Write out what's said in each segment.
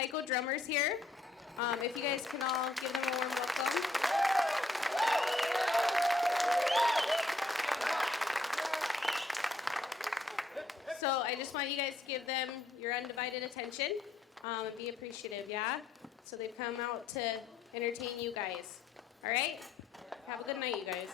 Taiko drummers here. If you guys can all give them a warm welcome. So I just want you guys to give them your undivided attention and be appreciative, yeah? So they've come out to entertain you guys. All right? Have a good night, you guys.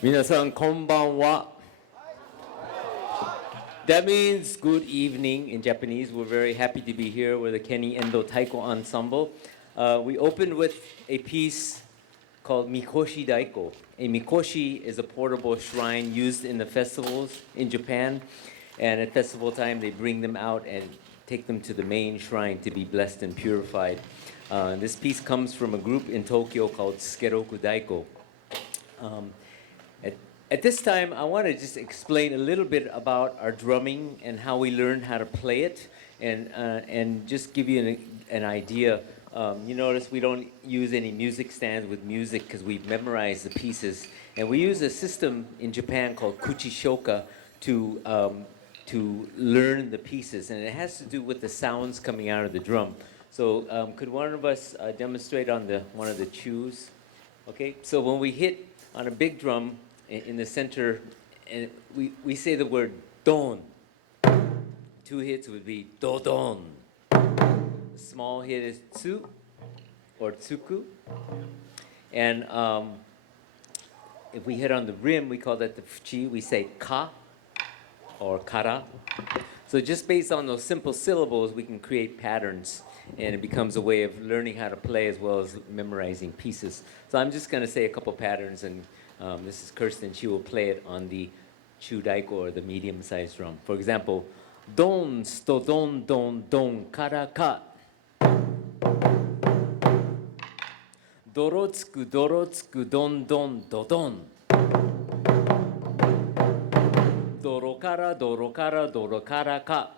Minasan konbanwa. That means good evening in Japanese. We're very happy to be here with the Endo Taiko Ensemble. We opened with a piece called Mikoshi Daiko. A mikoshi is a portable shrine used in the festivals in Japan. And at festival time, they bring them out and take them to the main shrine to be blessed and purified. This piece comes from a group in Tokyo called Skeroku Daiko. Um, at this time, I want to just explain a little bit about our drumming and how we learned how to play it, and just give you an idea. You notice we don't use any music stands with music because we've memorized the pieces, and we use a system in Japan called kuchishoka to learn the pieces, and it has to do with the sounds coming out of the drum. So could one of us demonstrate on one of the chews? Okay, so when we hit on a big drum in the center, and we say the word don. 2 hits would be do don. The small hit is tsu or tsuku. And if we hit on the rim, we call that the fuchi. We say ka or kara. So just based on those simple syllables, we can create patterns, and it becomes a way of learning how to play as well as memorizing pieces. So I'm just going to say a couple patterns, and this is Kirsten. She will play it on the chu daiko, or the medium-sized drum. For example, don, sto, don, don, don, kara, ka. Dorotsuku, don, don, do, don. Dorokara, dorokara, dorokara, ka.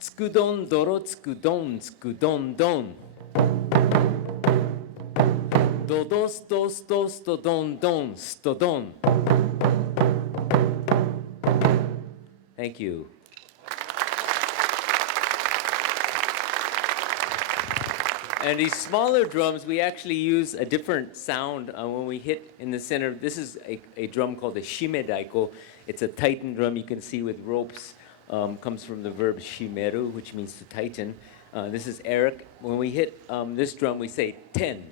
Tsukudon, dorotsuku, don, don. Do, dos, dos, dos, do, don, sto, don. Thank you. And these smaller drums, we actually use a different sound when we hit in the center. This is a drum called a shime daiko. It's a tighten drum you can see with ropes. Comes from the verb shimeru, which means to tighten. This is Eric. When we hit this drum, we say ten,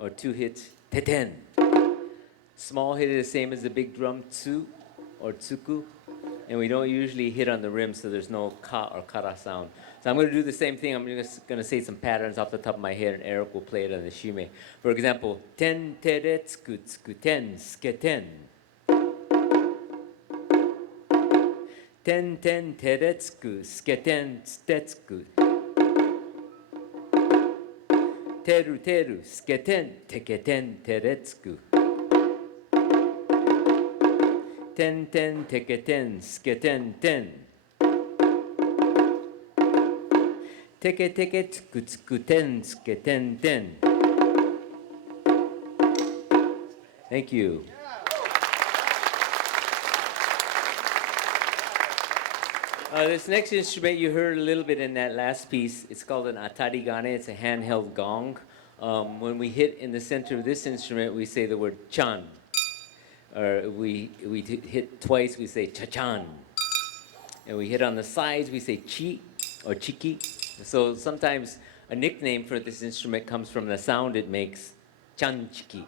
or 2 hits, te-ten. Small hit is the same as the big drum, tsu or tsuku. And we don't usually hit on the rim, so there's no ka or kara sound. So I'm going to do the same thing. I'm just going to say some patterns off the top of my head, and Eric will play it on the shime. For example, ten tere tsuku tsuku ten ske ten. Ten ten tere tsuku ske ten tsutetsuku. Teru teru ske ten teke ten tere tsuku. Ten ten teke ten ske ten ten. Teke teke tsuku tsuku ten tsuke ten ten. Thank you. This next instrument you heard a little bit in that last piece. It's called an atarigane. It's a handheld gong. When we hit in the center of this instrument, we say the word chan. Or we hit twice, we say cha-chan. And we hit on the sides, we say chi or chiki. So sometimes a nickname for this instrument comes from the sound it makes, chan-chiki.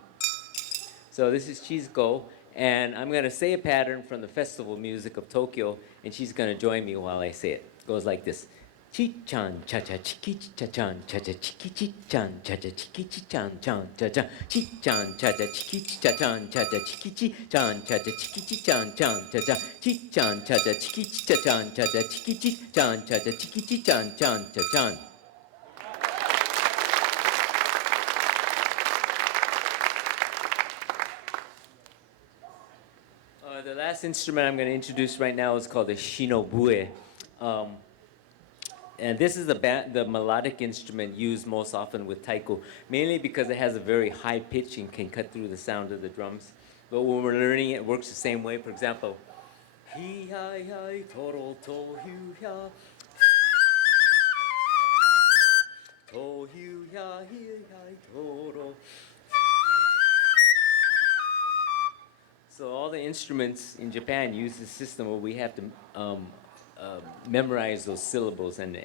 So this is Chizuko, and I'm going to say a pattern from the festival music of Tokyo, and she's going to join me while I say it. It goes like this. Chi-chan, cha-cha, chiki-cha-chan, cha-cha, chiki-chi-chan, cha-cha, chiki-chi-chan, chan, cha-cha, chi-chan, cha-cha, chiki-chi-cha-chan, cha-cha, chiki-chi-chan, cha-cha, chiki-chi-chan, chan, cha-cha, chi-chan, cha-cha, chiki-chi-cha-chan, cha-cha, chiki-chi-chan, cha-cha, chiki-chi-chan, chan, cha-chan. The last instrument I'm going to introduce right now is called the shinobue. And this is the melodic instrument used most often with taiko, mainly because it has a very high pitch and can cut through the sound of the drums. But when we're learning it, it works the same way. For example, hi hi hi toro to hu ya to hu ya hi hi toro. So all the instruments in Japan use this system where we have to memorize those syllables, and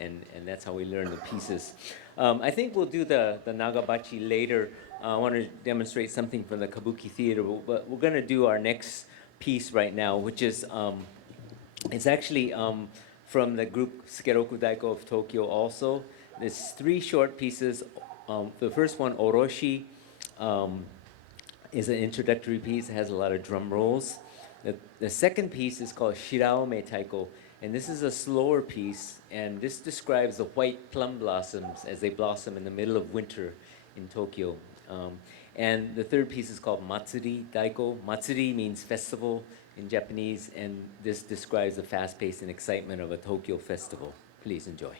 that's how we learn the pieces. I think we'll do the nagabachi later. I want to demonstrate something from the Kabuki Theater, but we're going to do our next piece right now, which is, it's actually from the group Sukeroku Daiko of Tokyo also. There's 3 short pieces. The first one, Oroshi, is an introductory piece. It has a lot of drum rolls. The second piece is called Shiraome Taiko, and this is a slower piece, and this describes the white plum blossoms as they blossom in the middle of winter in Tokyo. And the third piece is called Matsuri Daiko. Matsuri means festival in Japanese, and this describes the fast pace and excitement of a Tokyo festival. Please enjoy.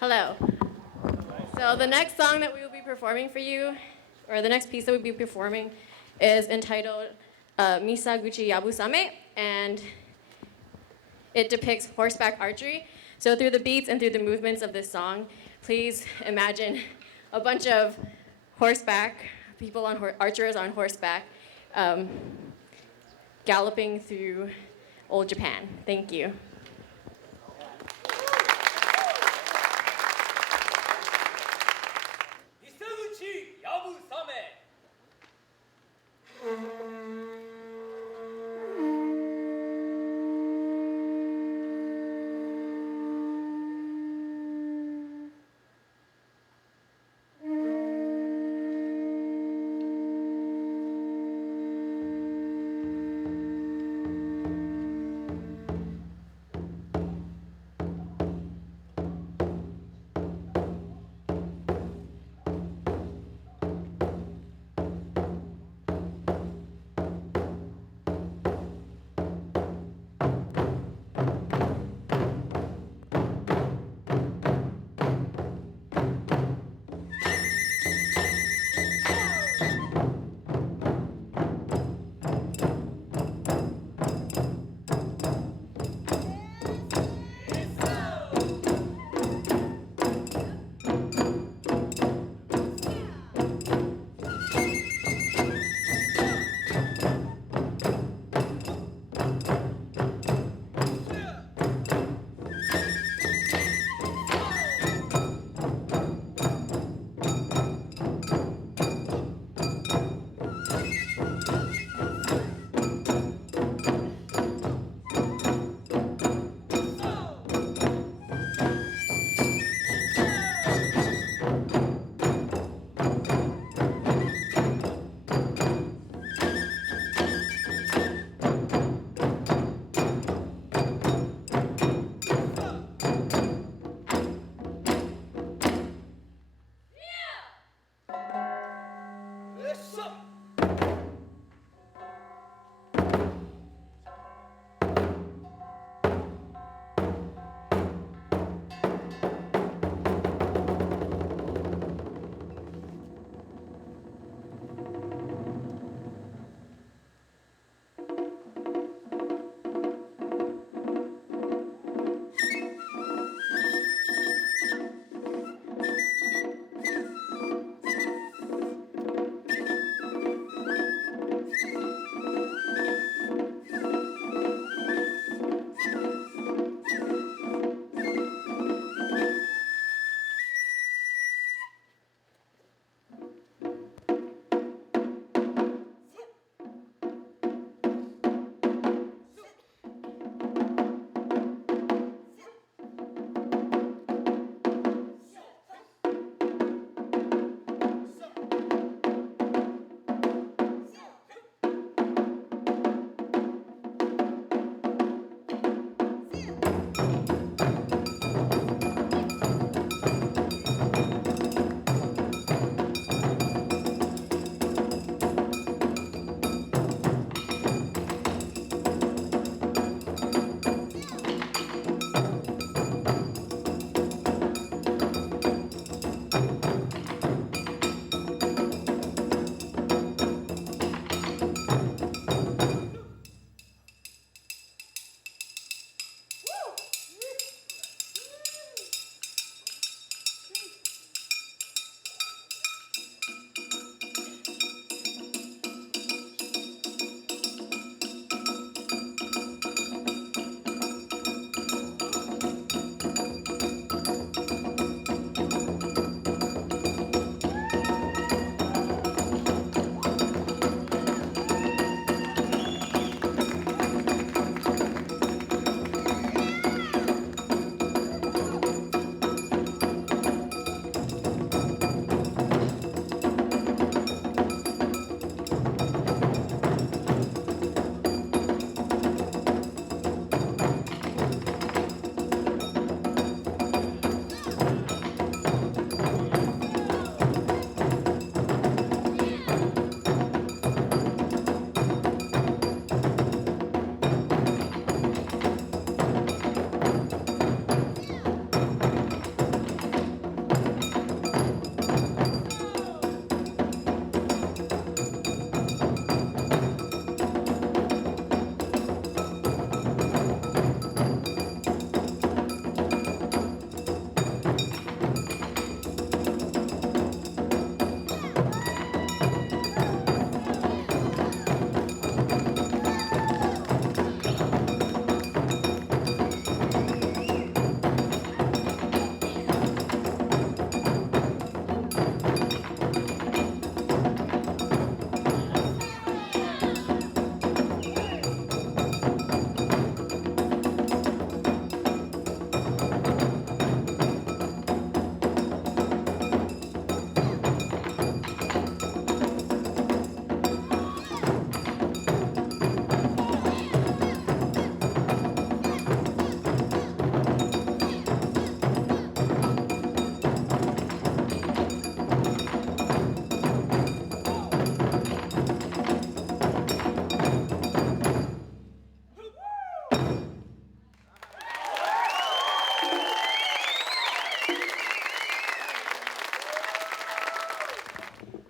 Hello. So the next song that we will be performing for you, or the next piece that we'll be performing, is entitled Misaguchi Yabusame, and it depicts horseback archery. So through the beats and through the movements of this song, please imagine a bunch of horseback, people on archers on horseback, galloping through old Japan. Thank you.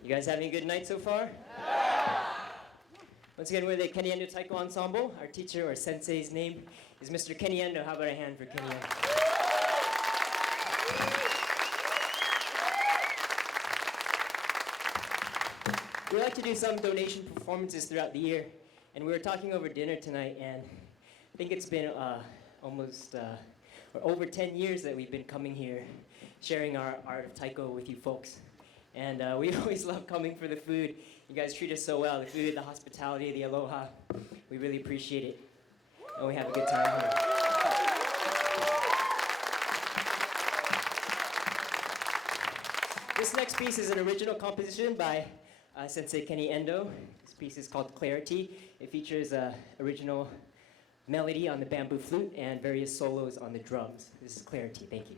You guys having a good night so far? Once again, we're the Endo Taiko Ensemble. Our teacher or sensei's name is Mr. Endo. How about a hand for Endo? We like to do some donation performances throughout the year, and we were talking over dinner tonight, and I think it's been almost or over 10 years that we've been coming here, sharing our art of taiko with you folks. And we always love coming for the food. You guys treat us so well. The food, the hospitality, the aloha. We really appreciate it. And we have a good time here. This next piece is an original composition by Sensei Kenny Endo. This piece is called Clarity. It features original melody on the bamboo flute and various solos on the drums. This is Clarity. Thank you.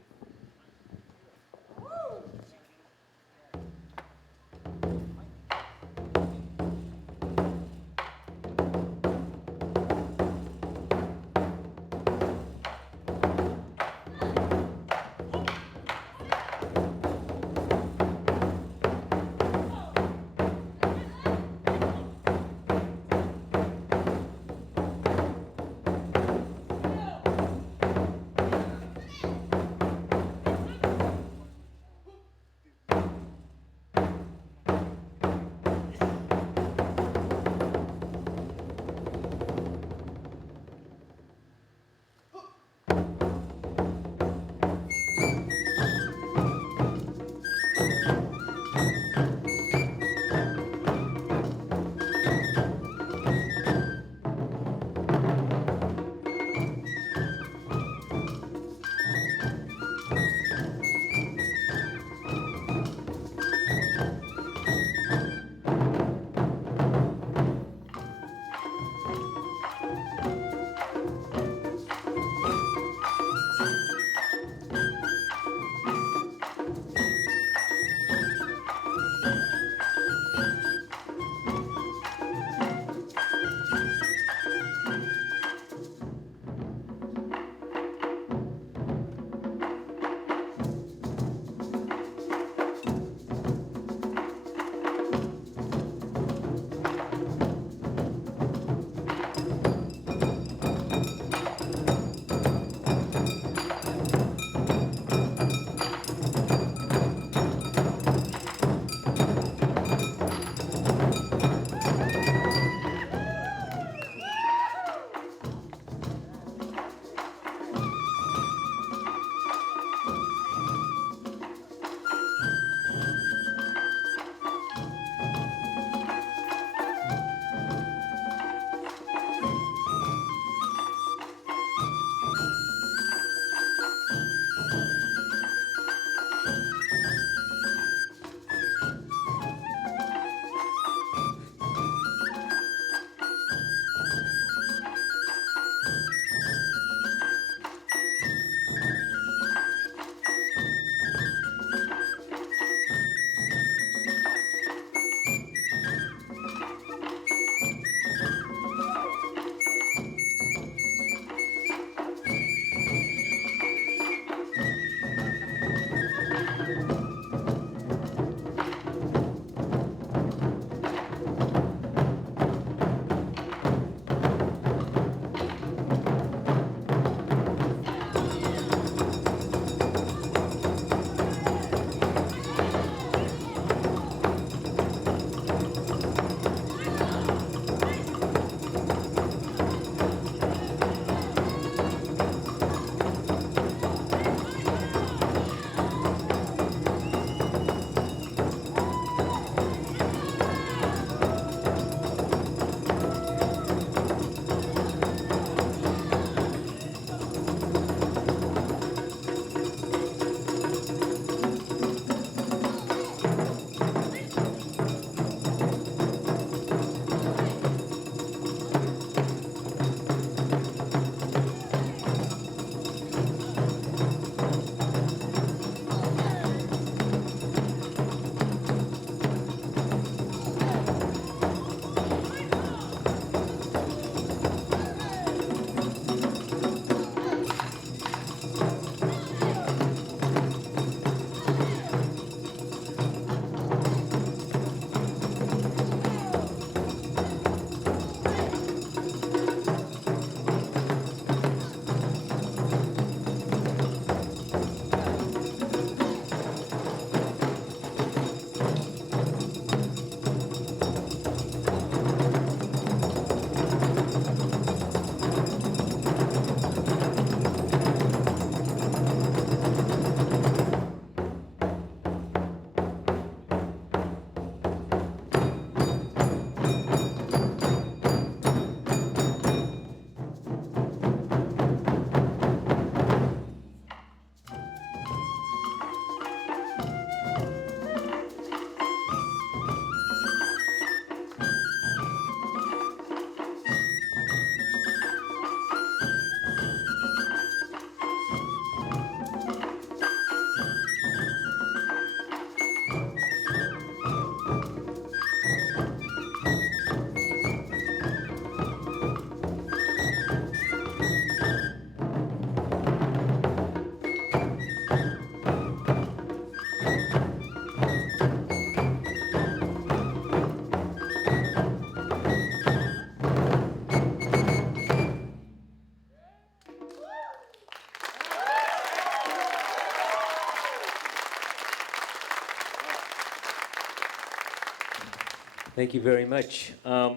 Thank you very much. We're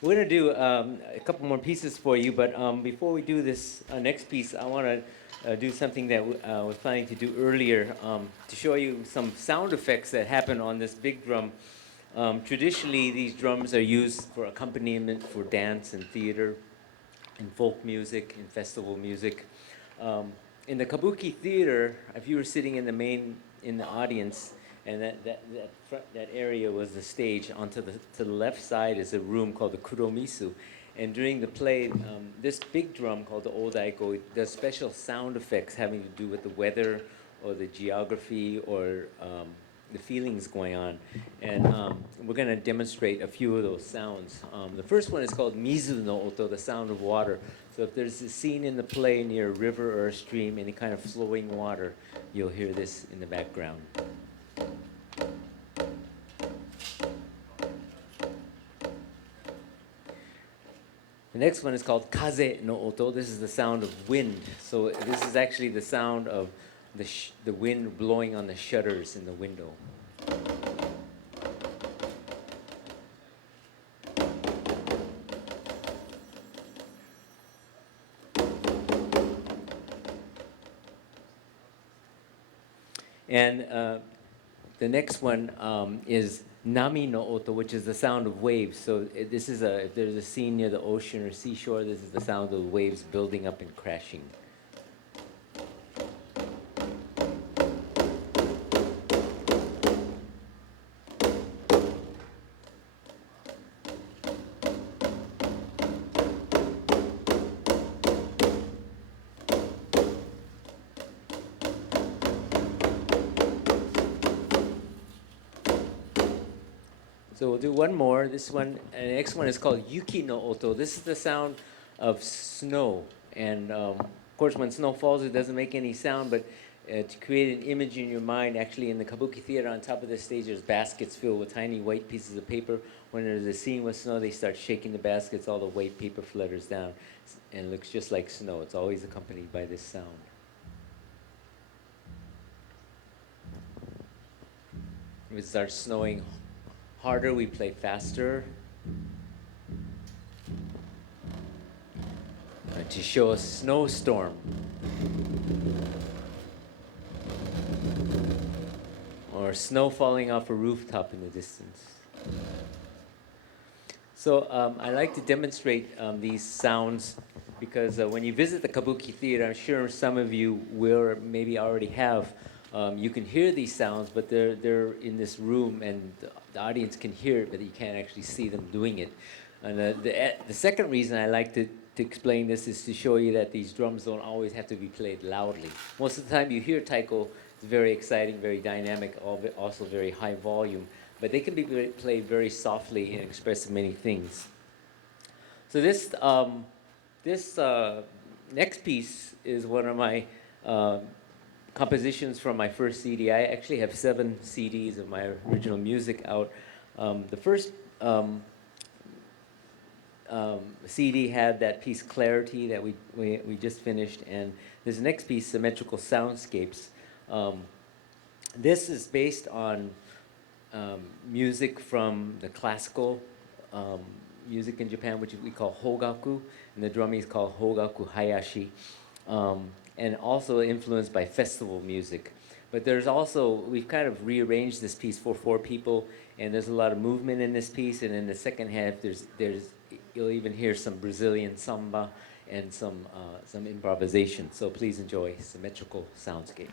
going to do a couple more pieces for you, but before we do this next piece, I want to do something that I was planning to do earlier to show you some sound effects that happen on this big drum. Traditionally, these drums are used for accompaniment for dance and theater, in folk music, in festival music. In the Kabuki theater, if you were sitting in the audience, and that area was the stage. To the left side is a room called the Kuromisu. And during the play, this big drum called the Odaiko does special sound effects having to do with the weather or the geography or the feelings going on. And we're going to demonstrate a few of those sounds. The first one is called Mizu no Oto, the sound of water. So if there's a scene in the play near a river or a stream, any kind of flowing water, you'll hear this in the background. The next one is called Kaze no Oto. This is the sound of wind. So this is actually the sound of the wind blowing on the shutters in the window. And the next one is Nami no Oto, which is the sound of waves. So this is if there's a scene near the ocean or seashore, this is the sound of waves building up and crashing. So we'll do one more. This one, and the next one is called Yuki no Oto. This is the sound of snow. And of course, when snow falls, it doesn't make any sound, but to create an image in your mind, actually in the Kabuki theater, on top of the stage, there's baskets filled with tiny white pieces of paper. When there's a scene with snow, they start shaking the baskets, all the white paper flutters down, and it looks just like snow. It's always accompanied by this sound. If it starts snowing harder, we play faster. To show a snowstorm. Or snow falling off a rooftop in the distance. So I like to demonstrate these sounds because when you visit the Kabuki theater, I'm sure some of you will or maybe already have, you can hear these sounds, but they're in this room and the audience can hear it, but you can't actually see them doing it. And the second reason I like to explain this is to show you that these drums don't always have to be played loudly. Most of the time you hear taiko, it's very exciting, very dynamic, also very high volume, but they can be played very softly and express many things. So this next piece is one of my compositions from my first CD. I actually have 7 CDs of my original music out. The first CD had that piece Clarity that we just finished, and this next piece, Symmetrical Soundscapes. This is based on music from the classical music in Japan, which we call Hogaku, and the drumming is called Hogaku Hayashi, and also influenced by festival music. But there's also, we've kind of rearranged this piece for 4 people, and there's a lot of movement in this piece, and in the second half, you'll even hear some Brazilian samba and some improvisation. So please enjoy Symmetrical Soundscapes.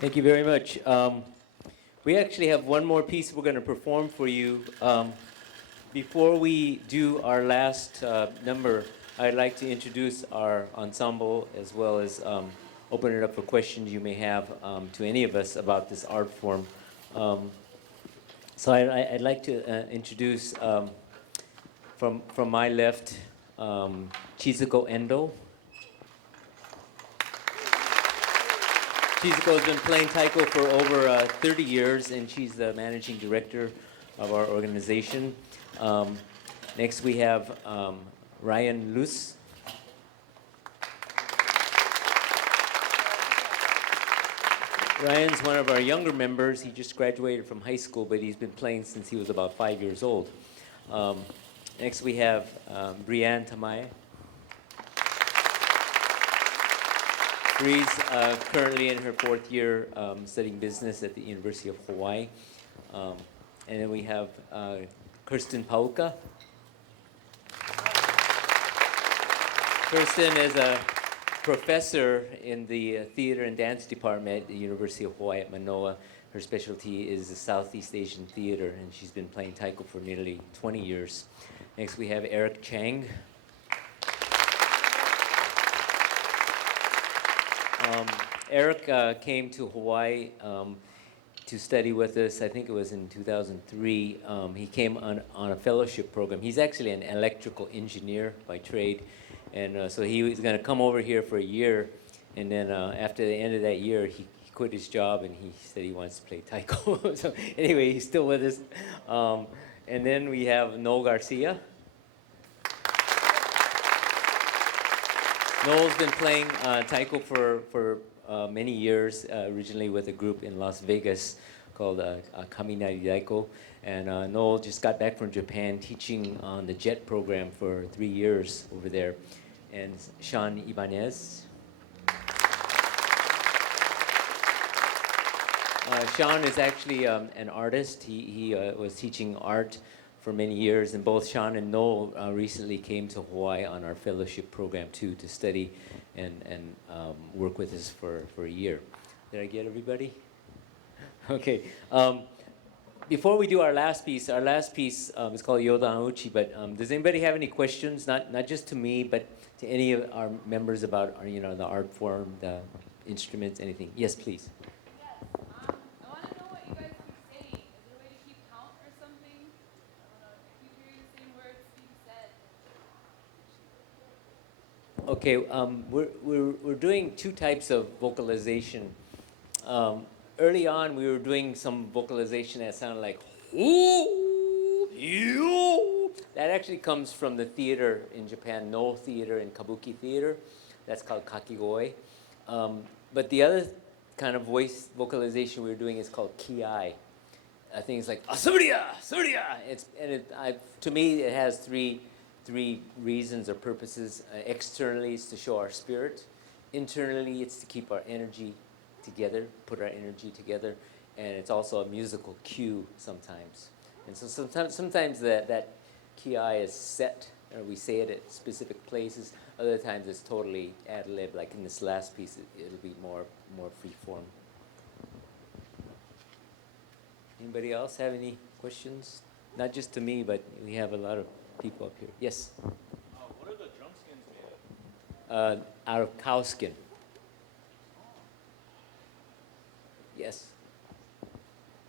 Thank you very much. We actually have one more piece we're going to perform for you. Before we do our last number, I'd like to introduce our ensemble as well as open it up for questions you may have to any of us about this art form. So I'd like to introduce from my left, Chizuko Endo. Chizuko has been playing taiko for over 30 years, and she's the managing director of our organization. Next, we have Ryan Luce. Ryan's one of our younger members. He just graduated from high school, but he's been playing since he was about 5 years old. Next, we have Brianne Tamae. Bree's currently in her 4th year studying business at the University of Hawaii. And then we have Kirsten Pauka. Kirsten is a professor in the theater and dance department at the University of Hawaii at Manoa. Her specialty is the Southeast Asian theater, and she's been playing taiko for nearly 20 years. Next, we have Eric Chang. Eric came to Hawaii to study with us. I think it was in 2003. He came on a fellowship program. He's actually an electrical engineer by trade. And so he was going to come over here for a year. And then after the end of that year, he quit his job and he said he wants to play taiko. So anyway, he's still with us. And then we have Noel Garcia. Noel's been playing taiko for many years, originally with a group in Las Vegas called Kane'ohe Hawaii. And Noel just got back from Japan teaching on the JET program for 3 years over there. And Sean Ibanez. Sean is actually an artist. He was teaching art for many years, and both Sean and Noel recently came to Hawaii on our fellowship program too to study and work with us for a year. Did I get everybody? Okay. Before we do our last piece is called Yodan Uchi, but does anybody have any questions, not just to me, but to any of our members about our, the art form, the instruments, anything? Yes, please. I want to know what you guys keep saying. Is there a way to keep count or something? I don't know. I keep hearing the same words being said. Okay, we're doing 2 types of vocalization. Early on, we were doing some vocalization that sounded like ooh, you. That actually comes from the theater in Japan, No theater and Kabuki theater. That's called kakigoe. But the other kind of voice vocalization we were doing is called kiai. Things like asuria, suria. To me, it has three reasons or purposes. Externally, it's to show our spirit. Internally, it's to keep our energy together, put our energy together, and it's also a musical cue sometimes. And so sometimes that kiai is set, or we say it at specific places. Other times it's totally ad lib. Like in this last piece, it'll be more free form. Anybody else have any questions? Not just to me, but we have a lot of people up here. Yes. What are the drum skins made of? Out of cow skin. Yes.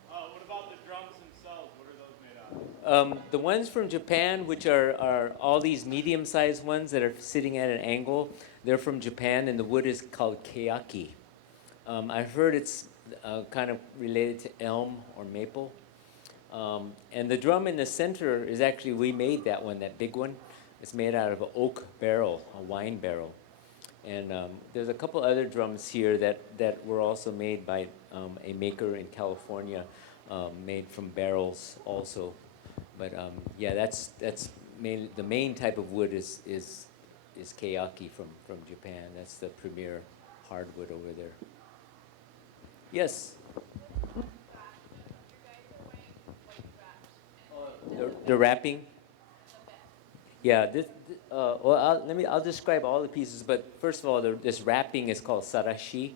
What about the drums themselves? What are those made out of? The ones from Japan, which are all these medium-sized ones that are sitting at an angle, they're from Japan, and the wood is called keaki. I've heard it's kind of related to elm or maple. And the drum in the center is actually, we made that one, that big one. It's made out of an oak barrel, a wine barrel. And there's a couple other drums here that were also made by a maker in California, made from barrels also. But yeah, that's mainly, the main type of wood is keaki from Japan. That's the premier hardwood over there. Yes? The wrapping? Yeah, well, I'll describe all the pieces, but first of all, this wrapping is called sarashi,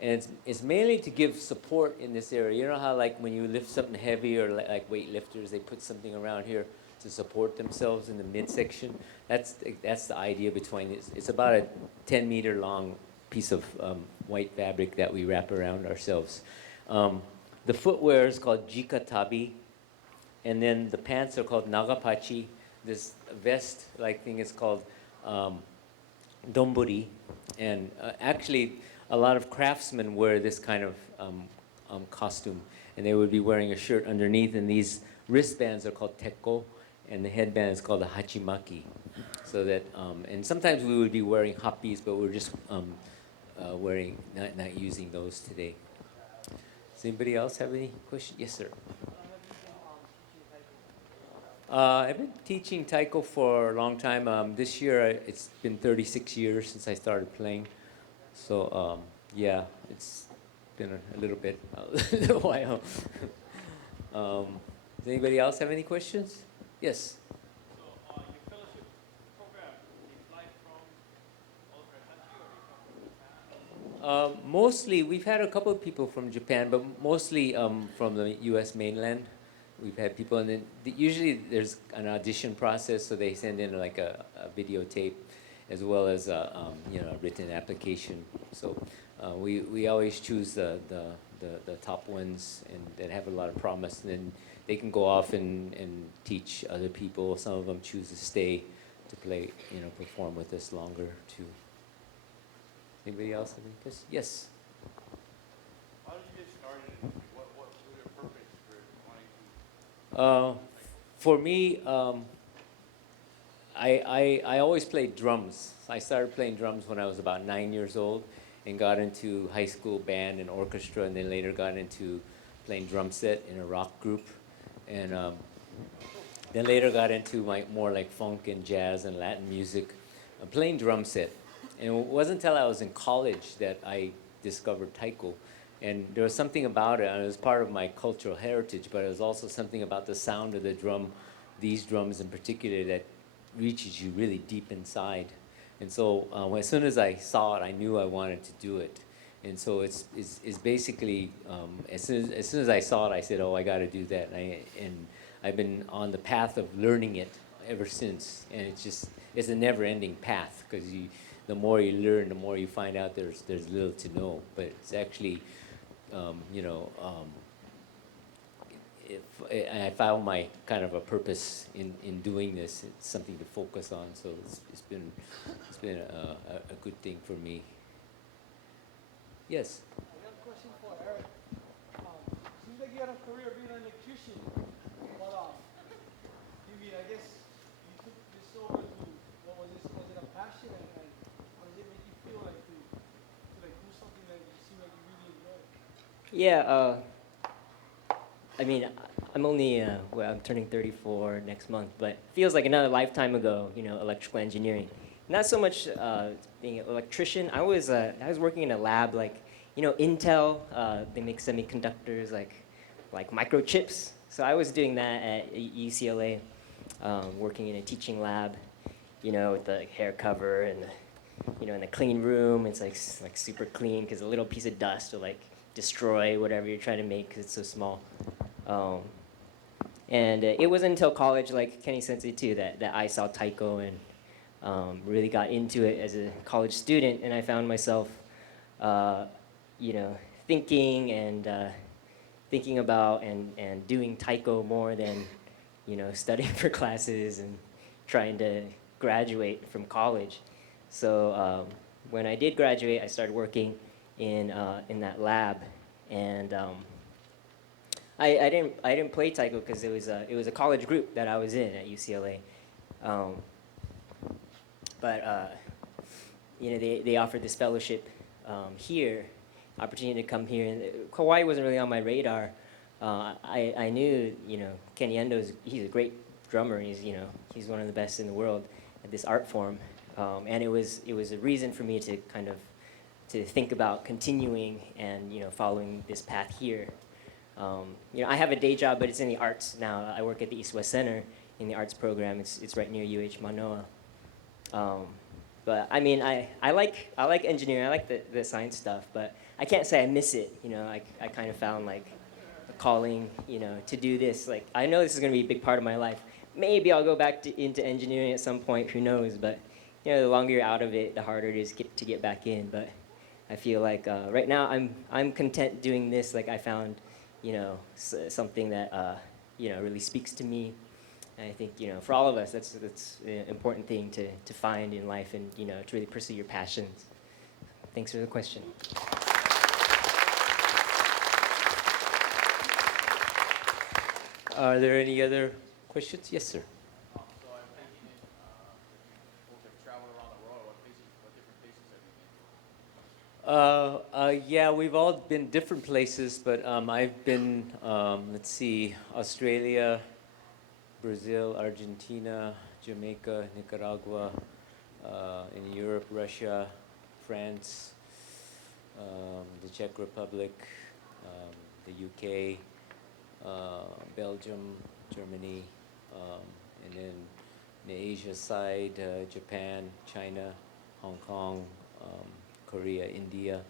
and it's mainly to give support in this area. You know how like when you lift something heavy, or like weightlifters, they put something around here to support themselves in the midsection? That's the idea between it. It's about a 10-meter long piece of white fabric that we wrap around ourselves. The footwear is called jikatabi, and then the pants are called nagapachi. This vest-like thing is called donburi, and actually a lot of craftsmen wear this kind of costume, and they would be wearing a shirt underneath, and these wristbands are called tekko, and the headband is called a hachimaki. So that, and sometimes we would be wearing hapis, but we're just not using those today. Does anybody else have any questions? Yes, sir. I've been teaching taiko for a long time. This year, it's been 36 years since I started playing. So, yeah, it's been a little bit, a little while. Does anybody else have any questions? Yes? So, your fellowship program, you fly from all over the country, or you come from Japan? Mostly, we've had a couple of people from Japan, but mostly from the U.S. mainland. We've had people, and then usually there's an audition process, so they send in like a videotape, as well as a written application. So we always choose the top ones and that have a lot of promise, and then they can go off and teach other people. Some of them choose to stay to play, perform with us longer too. Anybody else have any questions? Yes. How did you get started, and what was your purpose for wanting to? For me, I always played drums. I started playing drums when I was about 9 years old, and got into high school band and orchestra, and then later got into playing drum set in a rock group, and then later got into more like funk and jazz and Latin music, playing drum set. And it wasn't until I was in college that I discovered taiko. And there was something about it, and it was part of my cultural heritage, but it was also something about the sound of the drum, these drums in particular, that reaches you really deep inside. And so as soon as I saw it, I knew I wanted to do it. And so it's basically, as soon as I saw it, I said, oh, I got to do that. And I've been on the path of learning it ever since. And it's a never-ending path, because the more you learn, the more you find out there's little to know. But it's actually, I found my kind of a purpose in doing this. It's something to focus on. So it's been a good thing for me. Yes. I got a question for Eric. Seems like you had a career being an electrician, but I guess you took this over to, what was this? Was it a passion, and how does it make you feel like to do something that you seem like you really enjoy? Yeah, I mean, I'm only, I'm turning 34 next month, but feels like another lifetime ago, electrical engineering. Not so much being an electrician. I was working in a lab, like, Intel, they make semiconductors, like microchips. So I was doing that at UCLA, working in a teaching lab, with the hair cover and in the clean room. It's like super clean because a little piece of dust will like destroy whatever you're trying to make because it's so small. And it wasn't until college, like Kenny Sensei too, that I saw Taiko and really got into it as a college student. And I found myself, thinking and thinking about and doing Taiko more than, studying for classes and trying to graduate from college. So when I did graduate, I started working in that lab, and I didn't play Taiko because it was a college group that I was in at UCLA, but they offered this fellowship here, opportunity to come here, and Hawaii wasn't really on my radar. I knew Kenny Endo he's a great drummer. He's one of the best in the world at this art form, and it was a reason for me to kind of to think about continuing and following this path here. I have a day job, but it's in the arts now. I work at the East West Center in the arts program. It's right near UH Manoa. But I mean, I like engineering. I like the science stuff, but I can't say I miss it. I kind of found like a calling, to do this. Like I know this is going to be a big part of my life. Maybe I'll go back into engineering at some point. Who knows? But the longer you're out of it, the harder it is to get back in. But I feel like right now I'm content doing this. Like I found something that really speaks to me. And I think for all of us, that's an important thing to find in life, and to really pursue your passions. Thanks for the question. Are there any other questions? Yes, sir. So I'm thinking, folks have traveled around the world. What different places have you been to? Yeah, we've all been different places, but I've been, let's see, Australia, Brazil, Argentina, Jamaica, Nicaragua, in Europe, Russia, France, the Czech Republic, the UK, Belgium, Germany, and then the Asia side, Japan, China, Hong Kong, Korea, India.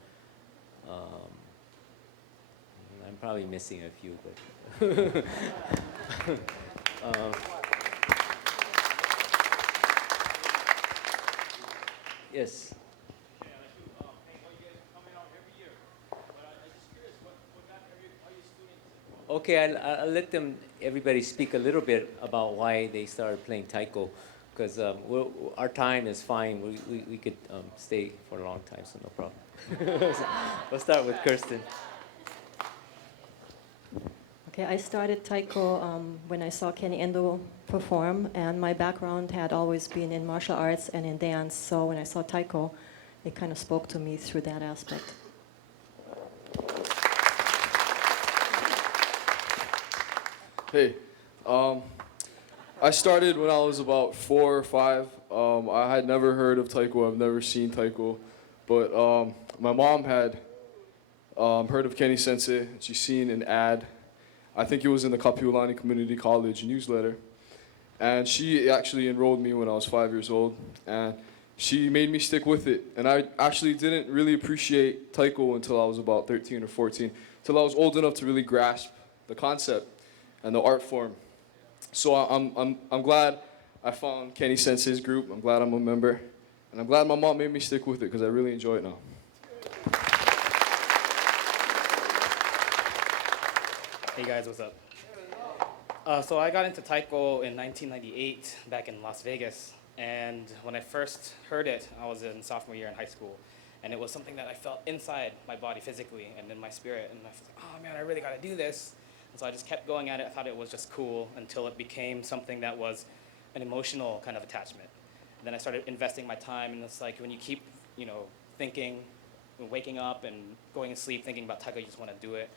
I'm probably missing a few, but yes. Okay, I like to thank all you guys for coming out every year. But I'm just curious, what got all your students involved? Okay, I'll let everybody speak a little bit about why they started playing taiko, because our time is fine. We could stay for a long time, so no problem. We'll start with Kirsten. Okay, I started taiko when I saw Kenny Endo perform, and my background had always been in martial arts and in dance, so when I saw taiko, it kind of spoke to me through that aspect. Hey, I started when I was about 4 or 5. I had never heard of taiko. I've never seen taiko, but my mom had heard of Kenny Sensei. She's seen an ad. I think it was in the Kapiolani Community College newsletter, and she actually enrolled me when I was 5 years old, and she made me stick with it. And I actually didn't really appreciate taiko until I was about 13 or 14, till I was old enough to really grasp the concept and the art form. So I'm glad I found Kenny Sensei's group. I'm glad I'm a member, and I'm glad my mom made me stick with it because I really enjoy it now. Hey guys, what's up? So I got into taiko in 1998 back in Las Vegas, and when I first heard it, I was in sophomore year in high school, and it was something that I felt inside my body physically and in my spirit, and I was like, oh man, I really gotta do this. And so I just kept going at it. I thought it was just cool until it became something that was an emotional kind of attachment. And then I started investing my time, and it's like when you keep, thinking, waking up and going to sleep thinking about taiko, you just want to do it.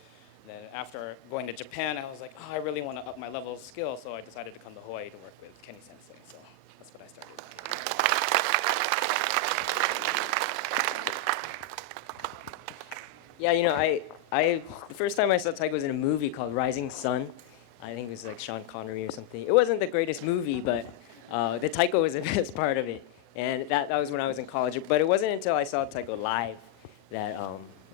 Then after going to Japan, I was like, oh, I really want to up my level of skill, so I decided to come to Hawaii to work with Kenny Sensei. So that's what I started. Yeah, I the first time I saw taiko was in a movie called Rising Sun, I think it was like Sean Connery or something. It wasn't the greatest movie, but the taiko was the best part of it. And that was when I was in college. But it wasn't until I saw taiko live that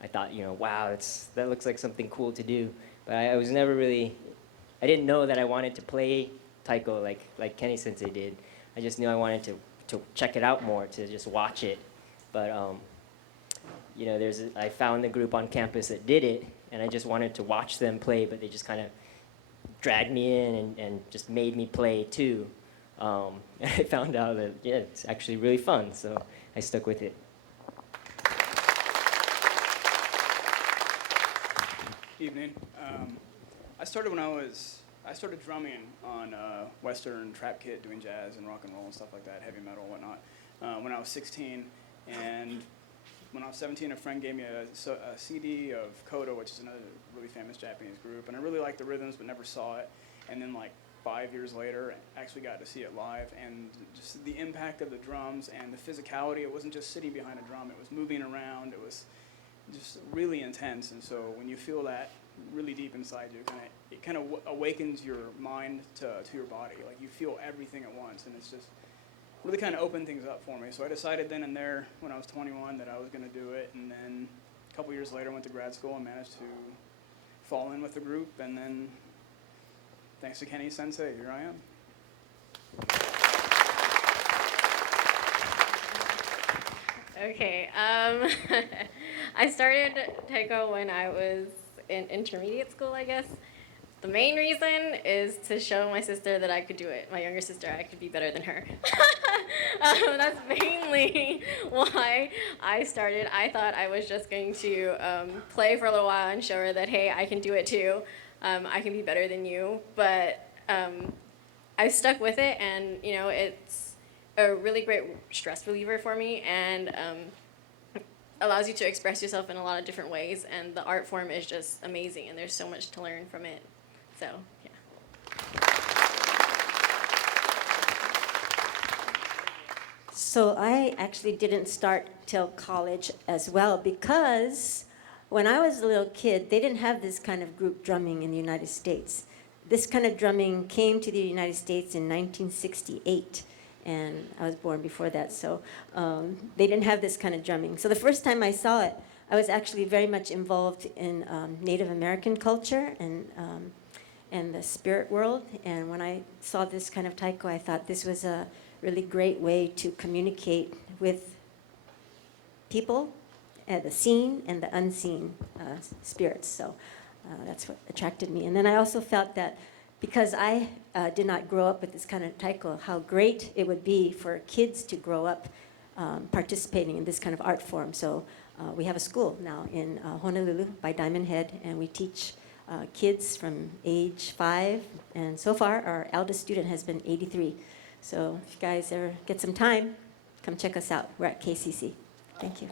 I thought, wow, that looks like something cool to do. But I was never really, I didn't know that I wanted to play taiko like Kenny Sensei did. I just knew I wanted to check it out more, to just watch it. But I found the group on campus that did it, and I just wanted to watch them play, but they just kind of dragged me in and just made me play too. And I found out that, it's actually really fun, so I stuck with it. Evening. I started drumming on Western trap kit, doing jazz and rock and roll and stuff like that, heavy metal and whatnot, when I was 16. And when I was 17, a friend gave me a CD of Kodo, which is another really famous Japanese group, and I really liked the rhythms but never saw it. And then 5 years later, I actually got to see it live, and just the impact of the drums and the physicality. It wasn't just sitting behind a drum, it was moving around. It was just really intense. And so when you feel that really deep inside you, it kind of awakens your mind to your body. Like, you feel everything at once, and it's just really kind of opened things up for me. So I decided then and there, when I was 21, that I was going to do it. And then a couple years later, I went to grad school and managed to fall in with the group. And then, thanks to Kenny Sensei, here I am. Okay, I started taiko when I was in intermediate school, I guess. The main reason is to show my sister that I could do it. My younger sister, I could be better than her. That's mainly why I started. I thought I was just going to play for a little while and show her that, hey, I can do it too. I can be better than you. But I stuck with it, and it's a really great stress reliever for me, and allows you to express yourself in a lot of different ways. And the art form is just amazing, and there's so much to learn from it. So, yeah. So I actually didn't start till college as well, because when I was a little kid, they didn't have this kind of group drumming in the United States. This kind of drumming came to the United States in 1968, and I was born before that, so they didn't have this kind of drumming. So the first time I saw it, I was actually very much involved in Native American culture and the spirit world. And when I saw this kind of taiko, I thought this was a really great way to communicate with people, the seen and the unseen spirits. So that's what attracted me. And then I also felt that because I did not grow up with this kind of taiko, how great it would be for kids to grow up participating in this kind of art form. So we have a school now in Honolulu by Diamond Head, and we teach kids from age 5, and so far our eldest student has been 83. So if you guys ever get some time, come check us out. We're at KCC. Thank you.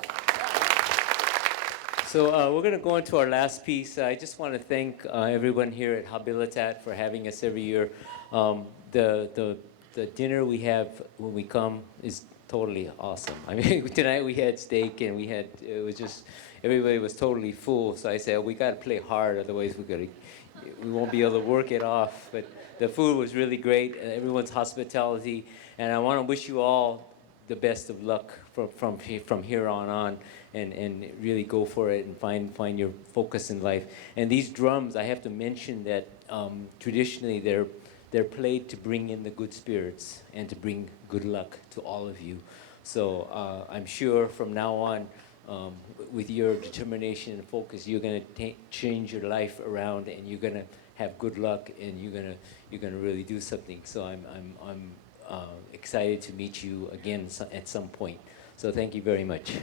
So we're going to go into our last piece. I just want to thank everyone here at Habilitat for having us every year. The dinner we have when we come is totally awesome. I mean, tonight we had steak, and it was just, everybody was totally full. So I said, we got to play hard, otherwise we won't be able to work it off. But the food was really great, and everyone's hospitality. And I want to wish you all the best of luck from here on, and really go for it and find your focus in life. And these drums, I have to mention that traditionally they're played to bring in the good spirits and to bring good luck to all of you. So I'm sure from now on, with your determination and focus, you're going to change your life around, and you're going to have good luck, and you're going to really do something. So I'm excited to meet you again at some point. So thank you very much.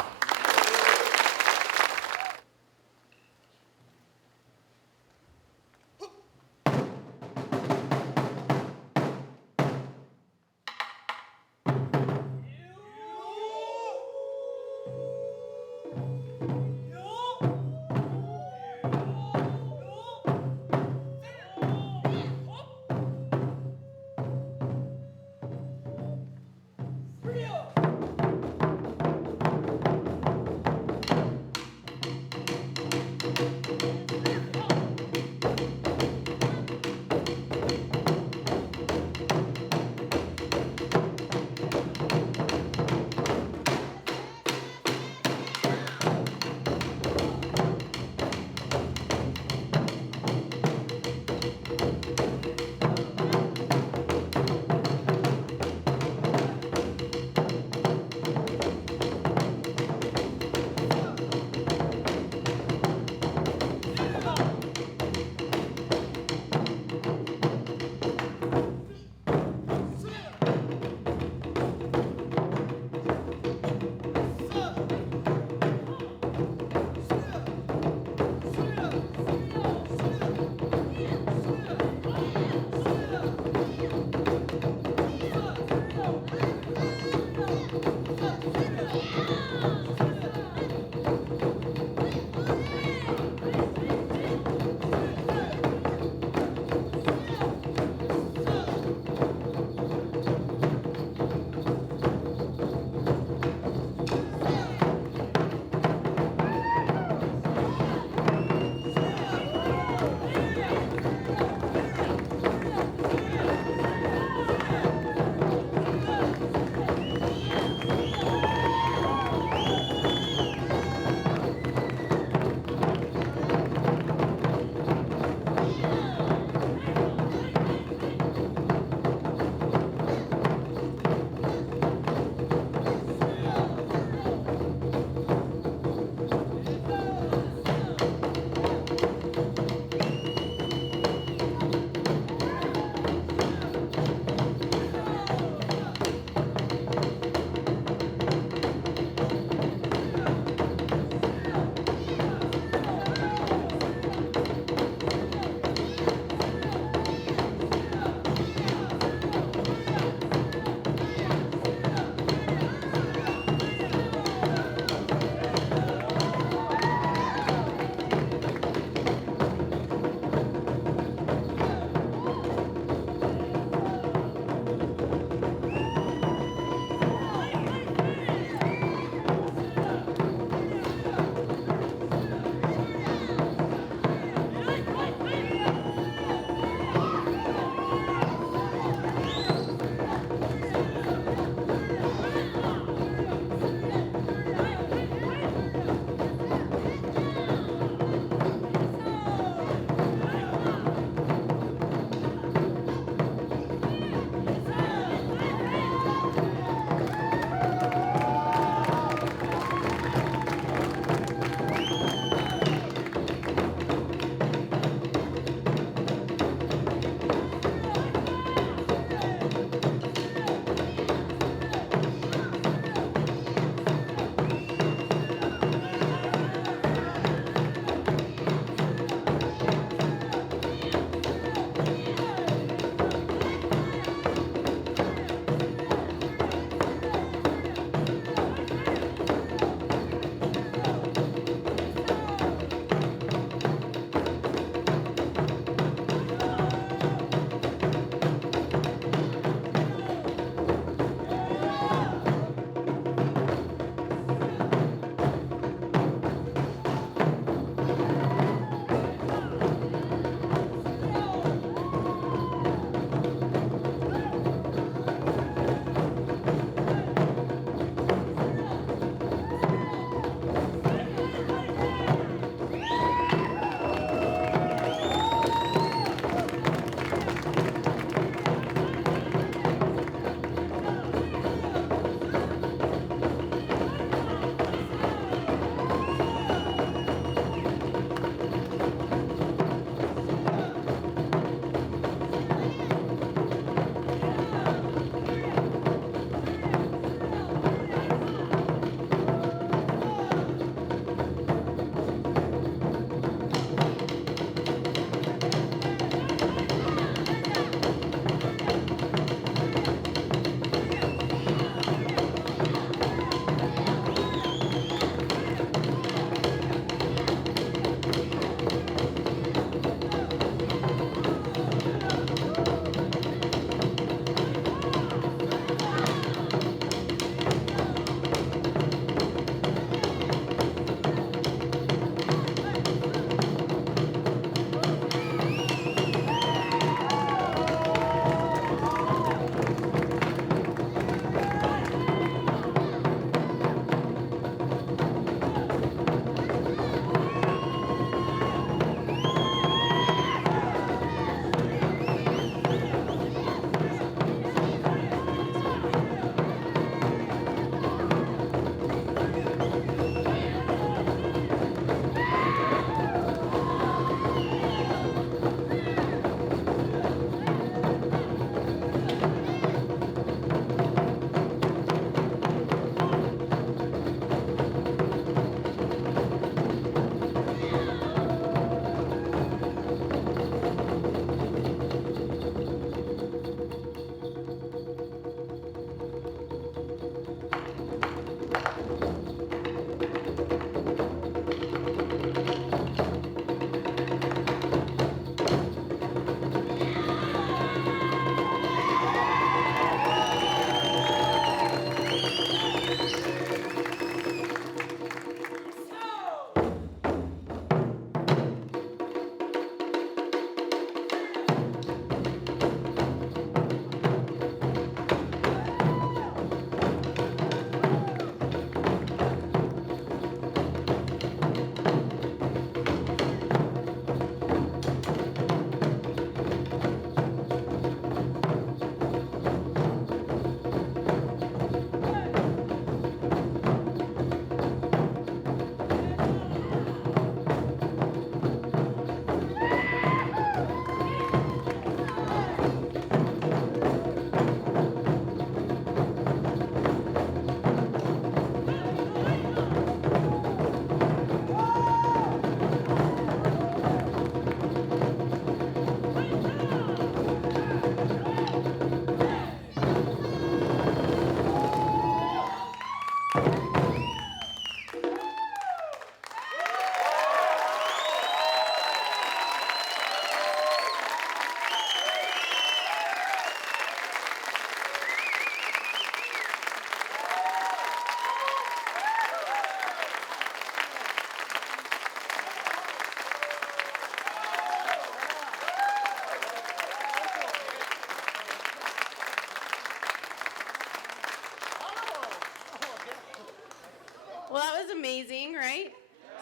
Well, that was amazing, right?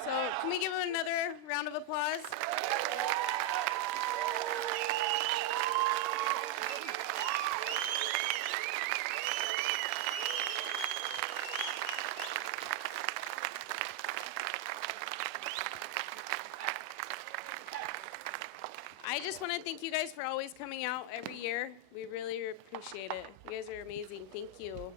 So can we give him another round of applause? I just want to thank you guys for always coming out every year. We really appreciate it. You guys are amazing. Thank you.